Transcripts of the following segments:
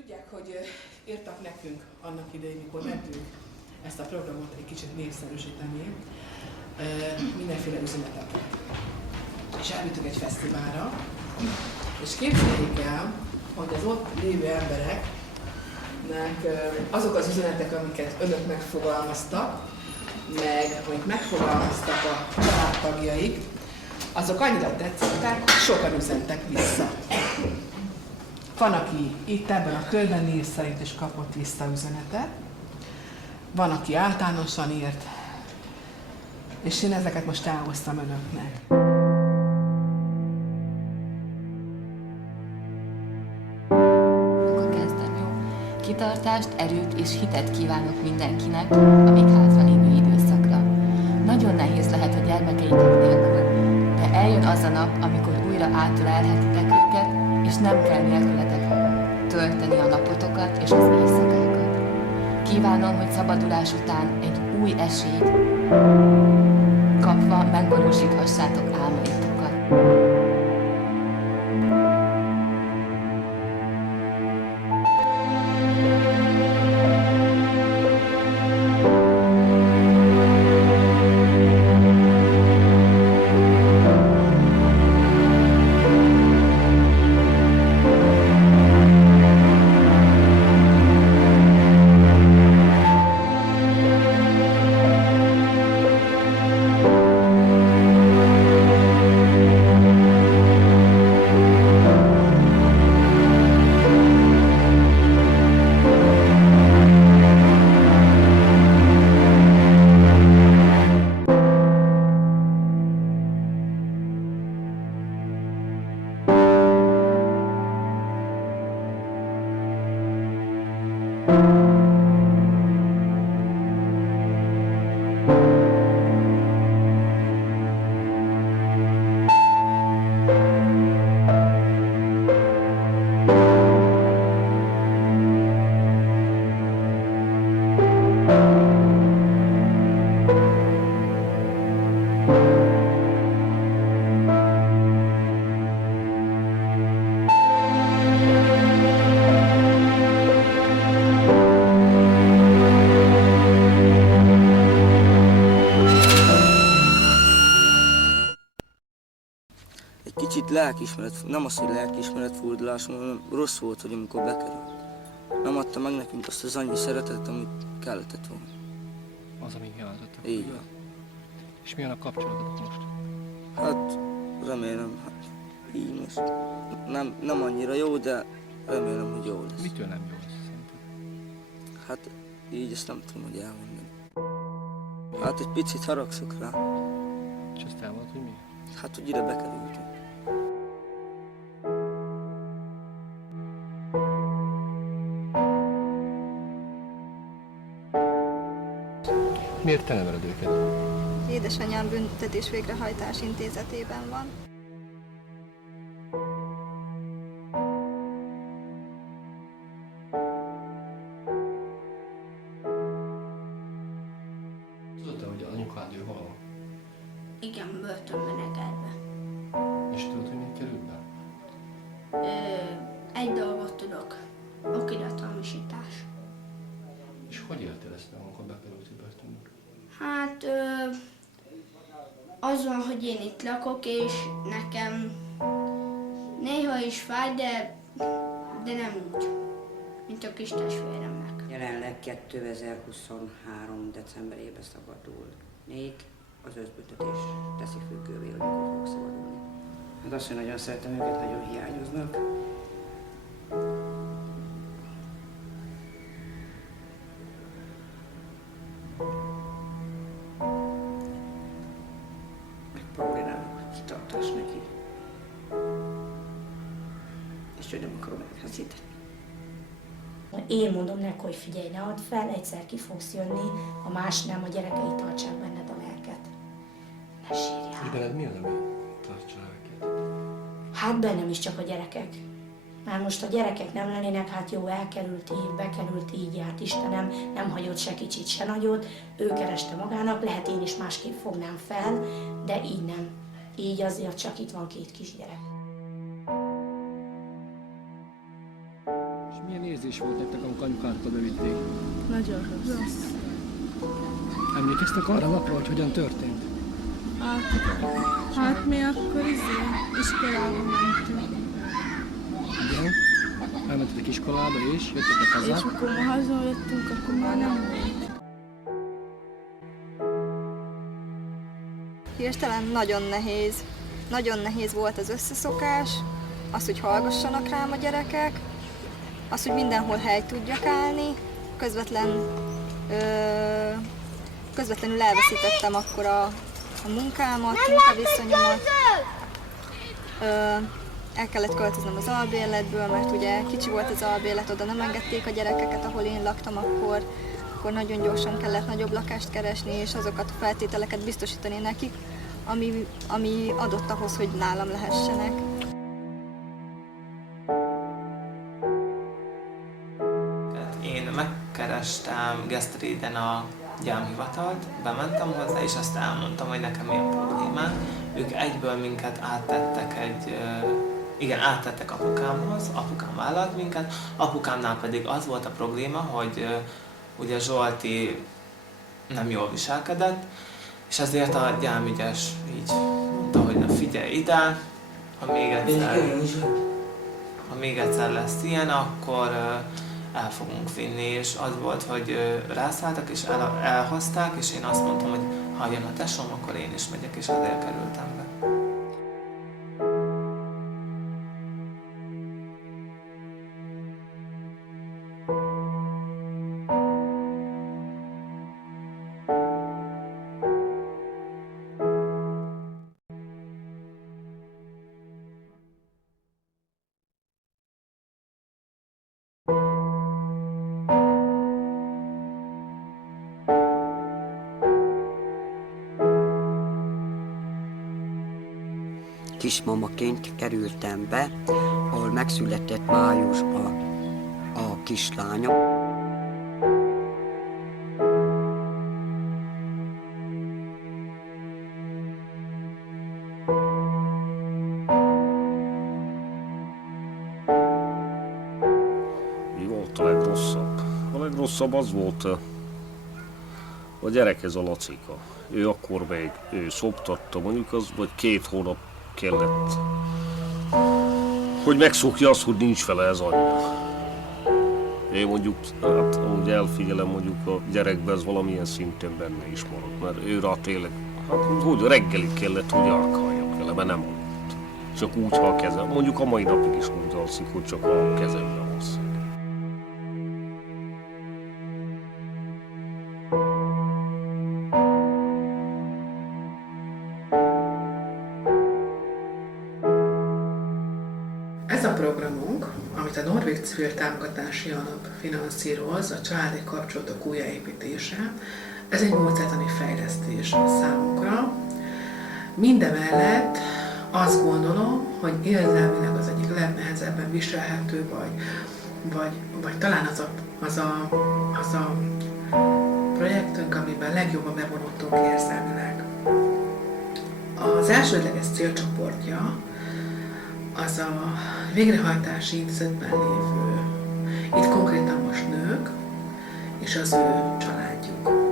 Tudják, hogy írtak nekünk annak idején, mikor mentünk ezt a programot egy kicsit népszerűsíteni, mindenféle üzeneteket. És elvittük egy fesztiválra, és képzeljék el, hogy az ott lévő embereknek azok az üzenetek, amiket önök megfogalmaztak, meg amit megfogalmaztak a családtagjaik, azok annyira tetszettek, sokan üzentek vissza. Van, aki itt ebben a körben ír szerint és kapott vissza üzenetet, van, aki általánosan írt, és én ezeket most elhoztam önöknek. Akkor kezdem, jó? Kitartást, erőt és hitet kívánok mindenkinek a még hátralévő időszakra. Nagyon nehéz lehet a gyermekeitek nélkül, de eljön az a nap, amikor újra átölelhetitek őket, és nem kell nélkületek tölteni a napotokat és az éjszakákat. Kívánom, hogy szabadulás után egy új esélyt kapva megvalósíthassátok álmaitokat. Lelkiismeret, nem az, hogy lelkiismeret furdalás, hanem rossz volt, hogy amikor bekerült. Nem adta meg nekünk azt az annyi szeretetet, amit kellett volna. Az, amíg jelentett. Így van. És milyen a kapcsolatot most? Hát remélem, így most. Nem annyira jó, de remélem, hogy jó lesz. Mitől nem jó lesz szerinted? Hát így ezt nem tudom, hogy elmondani. Hát egy picit haragszok rá. És azt elmondod, hogy miért? Hát, hogy ide bekerültünk. Miért te neveled őket? Édesanyám büntetés végrehajtás intézetében van. Tudod, hogy anyukád ő hol van? Igen, börtönben Egerbe. És tudod, hogy miért került be? Egy dolgot tudok. Okirathamisítás. És hogy éltél ezt meg, amikor bekerültél börtönbe? Hát az van, hogy én itt lakok, és nekem néha is fáj, de nem úgy, mint a kis testvéremnek. Jelenleg 2023. decemberében szabadul. Nék az összbüntetés teszi függővé, hogy mikor fog szabadulni. Hát azt, hogy nagyon szeretem őket, nagyon hiányoznak. Paulinának kitartás neki. És hogy nem akarom elhezíteni. Én mondom neki, hogy figyelj, ne add fel, egyszer ki fogsz jönni, ha más nem, a gyerekei tartsák benned a lelket. Ne sírjál. És benned mi az, ami tartsa a lelket? Hát bennem is csak a gyerekek. Már most a gyerekek nem lennének, hát jó, elkerült így, bekerült így, járt Istenem, nem hagyott se kicsit, se nagyot, ő kereste magának, lehet én is másképp fognám fel, de így nem. Így azért csak itt van két kisgyerek. És Milyen érzés volt nektek, amikor anyukátokat bevitték? Nagyon rossz. Emlékeztek arra napra, hogy hogyan történt? Hát mi akkor iskolába mentünk. Igen. Elmentetek iskolába és jöttetek haza. És akkor ma hazajöttünk, akkor már nem volt. Hirtelen nagyon nehéz volt az összeszokás, az, hogy hallgassanak rám a gyerekek, az, hogy mindenhol helyt tudjak állni, közvetlenül elveszítettem akkor a munkámat, munkaviszonyomat. El kellett költöznem az albérletből, mert ugye kicsi volt az albérlet, oda nem engedték a gyerekeket, ahol én laktam akkor nagyon gyorsan kellett nagyobb lakást keresni, és azokat a feltételeket biztosítani nekik, ami adott ahhoz, hogy nálam lehessenek. Én megkerestem Gesztréden a gyámhivatalt, bementem hozzá, és azt elmondtam, hogy nekem mi a problémám. Ők egyből minket áttettek apukámhoz, apukám vállalt minket, apukámnál pedig az volt a probléma, hogy ugye Zsolti nem jól viselkedett, és ezért a gyámügyes így mondta, hogy na figyelj ide, ha még egyszer lesz ilyen, akkor el fogunk vinni, és az volt, hogy rászálltak és elhozták, és én azt mondtam, hogy ha jön a tesóm, akkor én is megyek, és azért kerültem be. Kismamaként kerültem be, ahol megszületett májusban a kislányom. Mi volt a legrosszabb? A legrosszabb az volt a gyerekhez a Lacika. Ő akkor még szoptatta, mondjuk az, vagy 2 hónap kellett, hogy megszokja azt, hogy nincs vele ez anyja. Én mondjuk, hát ahogy elfigyelem, mondjuk a gyerekben ez valamilyen szinten benne is maradt, mert őre tényleg, hát hogy reggelig kellett, hogy alkalljak vele, mert nem aludt. Csak úgy, ha a kezem, mondjuk a mai napig is úgy alszik, hogy csak a kezemben alszik. Ez a programunk, amit a Norvég Civil Támogatási Alap finanszíroz, a családi kapcsolatok újjáépítése, ez egy módszertani fejlesztés számunkra. Mindemellett azt gondolom, hogy érzelmileg az egyik legnehezebben viselhető, vagy talán az a projektünk, amiben legjobban bevonultunk érzelmileg. Az elsődleges célcsoportja az a végrehajtási intézetben lévő, itt konkrétan most nők, és az ő családjuk.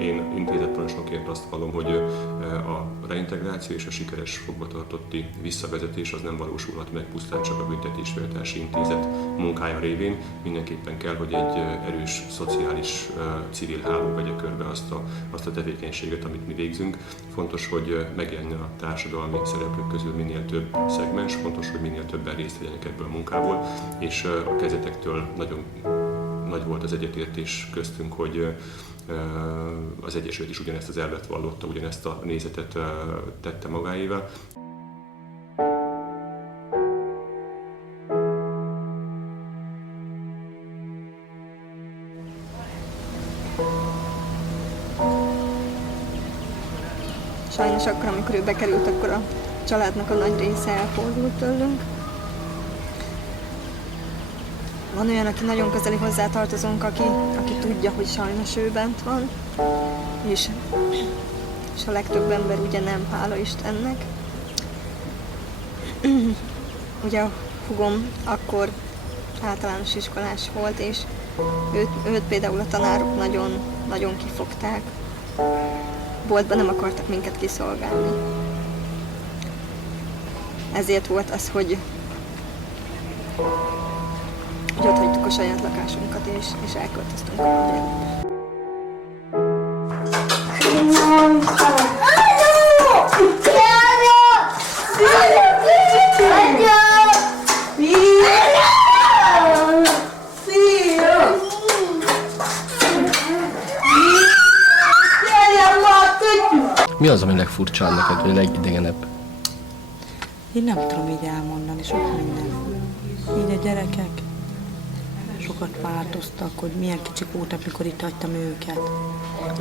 Én intézetparancsnokként azt hallom, hogy a reintegráció és a sikeres fogvatartotti visszavezetés az nem valósulhat meg pusztán csak a Büntetésvédelmi Intézet munkája révén. Mindenképpen kell, hogy egy erős, szociális, civil háló vegye körbe azt a tevékenységet, amit mi végzünk. Fontos, hogy megjelenjen a társadalmi szereplők közül minél több szegmens, fontos, hogy minél többen részt vegyenek ebből a munkából, és a kezdetektől nagyon nagy volt az egyetértés köztünk, hogy az Egyesület is ugyanezt az elvet vallotta, ugyanezt a nézetet tette magáével. Sajnos akkor, amikor ő bekerült, akkor a családnak a nagy része elfordult tőlünk. Van olyan, aki nagyon közeli hozzá tartozunk, aki tudja, hogy sajnos ő bent van, és a legtöbb ember ugye nem, hála Istennek. Ugye a hugom akkor általános iskolás volt, és őt például a tanárok nagyon, nagyon kifogták. Boltban nem akartak minket kiszolgálni. Ezért volt az, hogy ott hagytuk a saját lakásunkat, és elköltöztünk a Albérletbe. Mi az, ami legfurcsább neked, vagy legidegenebb? Én nem tudom így elmondani, sok minden. Így a gyerekek sokat változtak, hogy milyen kicsik voltak, mikor itt hagytam őket.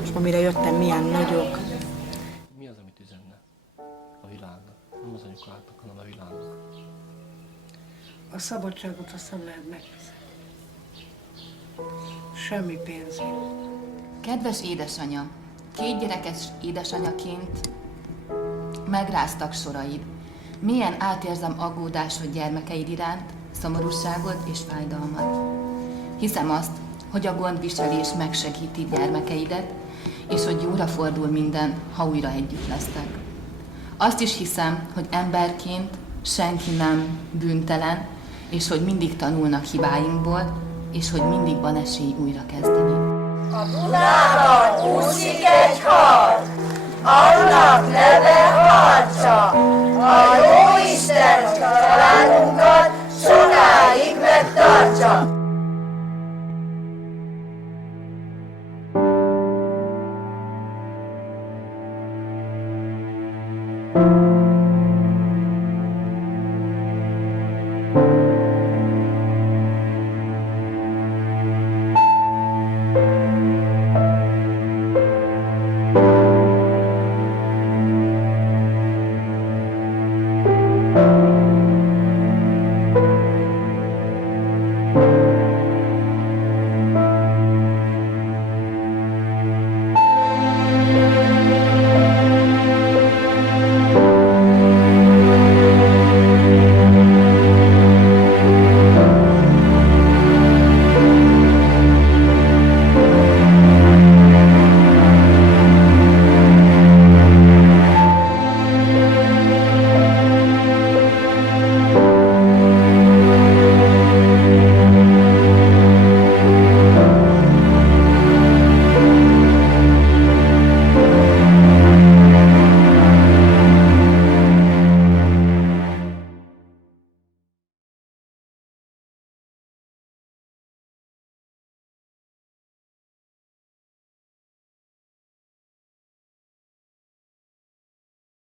És amire jöttem, milyen nagyok. Mi az, amit üzenne a világnak? Nem az anyukáknak, hanem a világnak. A szabadságot azt nem lehet megfizetni. Semmi pénzért. Kedves édesanya, 2 gyerekes édesanyaként megráztak soraid. Mélyen átérzem aggódásod gyermekeid iránt, szomorúságod és fájdalmad. Hiszem azt, hogy a gondviselés megsegíti gyermekeidet, és hogy jóra fordul minden, ha újra együtt lesztek. Azt is hiszem, hogy emberként senki nem bűntelen, és hogy mindig tanulnak hibáinkból, és hogy mindig van esély újra kezdeni. A Dunában úszik egy hal, annak neve Harcsa. A Jóisten családunkat sokáig